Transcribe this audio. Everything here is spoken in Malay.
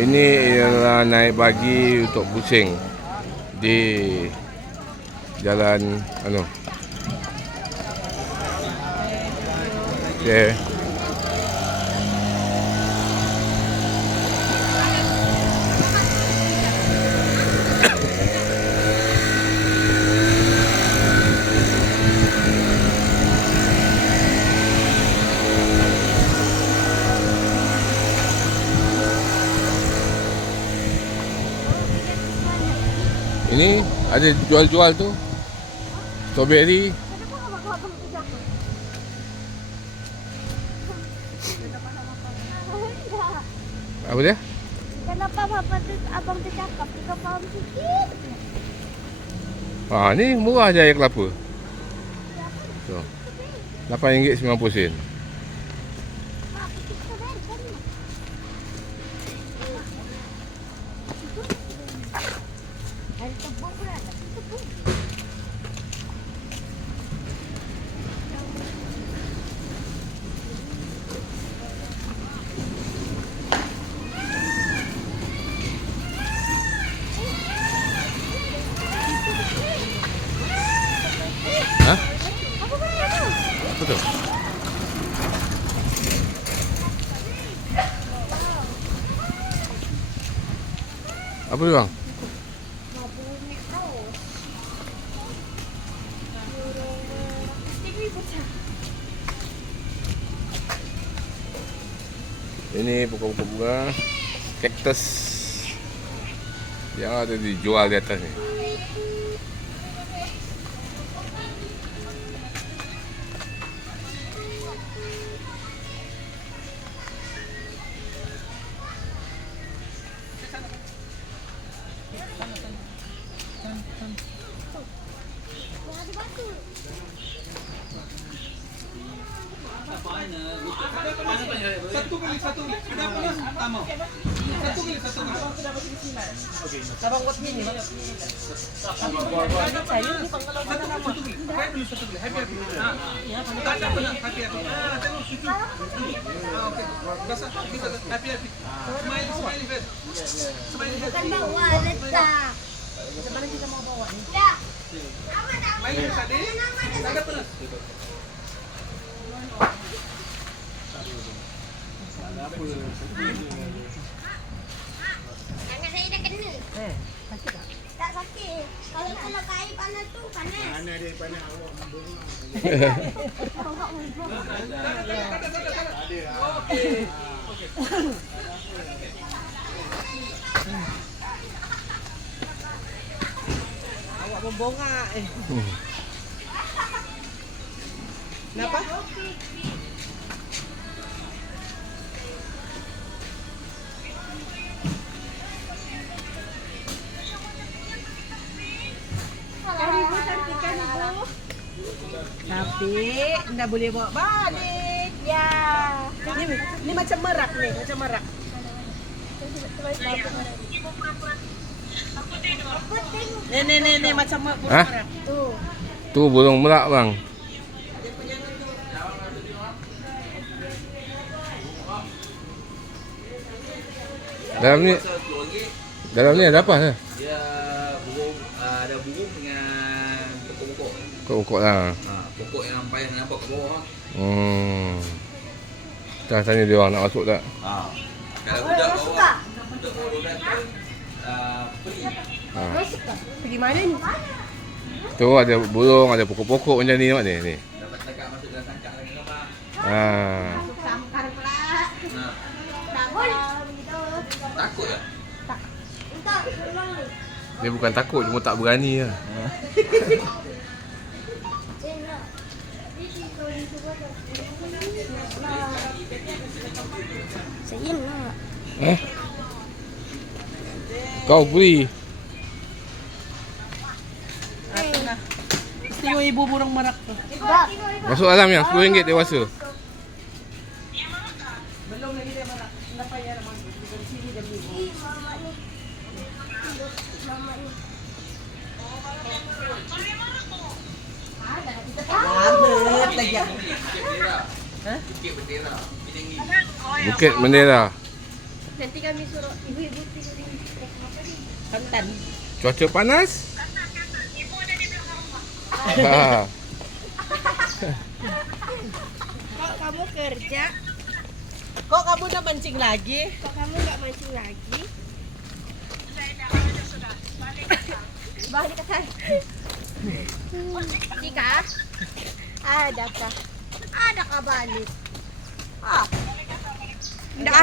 Ini ialah naik bagi untuk pusing di jalan okey. Ini ada jual-jual tu strawberry. Apa dia? Kenapa abang tu cakap 3 pound sikit? Ni murah je air kelapa. So, RM8.90. Ada tebung pun ada. Tebung. Ha? Apa pun ada. Apa tu? Apa tu bang? Ini pokok-pokok bunga cactus yang ada dijual di atas ni. Satu kali. Ada apa lah? Tama. Satu kali. Okey. Abang buat gini, bang. Saya ni pengalaman lama. Saya dulu satu kali. Happy. Tak ada pernah happy. Tengok susu. Okey. Basah. Kita happy. Smile face. Smile face. Bukan bawa letak. Macam mana kita mau bawa ni? Tak. Smile face tadi. Tak ada pernah. Tangan saya dah kena. Sakit tak? Tak sakit. Kalau kena kain panas tu panas. Mana dia panas awak membungak. Okey. Awak membongak. Kenapa? Tapi dah boleh bawa balik. Ya. Ni macam merak ni, macam merak. Ni macam merak. Ha? Tu. Tu burung merak bang. Dalam ni ada apa? Dia burung, ada burung dengan pokok-pokok. Pokok lah. Pokok yang payah nampak kat bawah. Kita tanya dia orang nak masuk tak? Kalau Orang budak suka. bawah, budak bawah datang, pergi. Orang suka. Pergi mana ni? Tu ada burung, ada pokok-pokok macam ni nampak ni. Dapat cakap masuk dalam sangkar lagi nampak. Masuk sangkar pula. Takut begitu. Takut tak? Entah, tolong ni. Dia bukan takut, cuma tak berani lah. Saya nak. Kau beri. Tengok ibu burung merak tu. Masuk dalam yang RM10 dewasa. Belum lagi dia merak. Kenapa ya nak masuk? Dari sini dia beli. Mama ni. Mama ni. Selamat lagi aku. Bukit bendera. Bukit bendera. Pinang ni. Bukit Bendera. Nanti kami suruh ibu-ibu tidur di apa nih? Hantan. Cuaca panas? Ha. Kok kamu kerja? Kok kamu udah mancing lagi? Kok kamu nggak mancing lagi? Balik ke sana. Tika? Ada kah? Ada kah balik? Ah. Nggak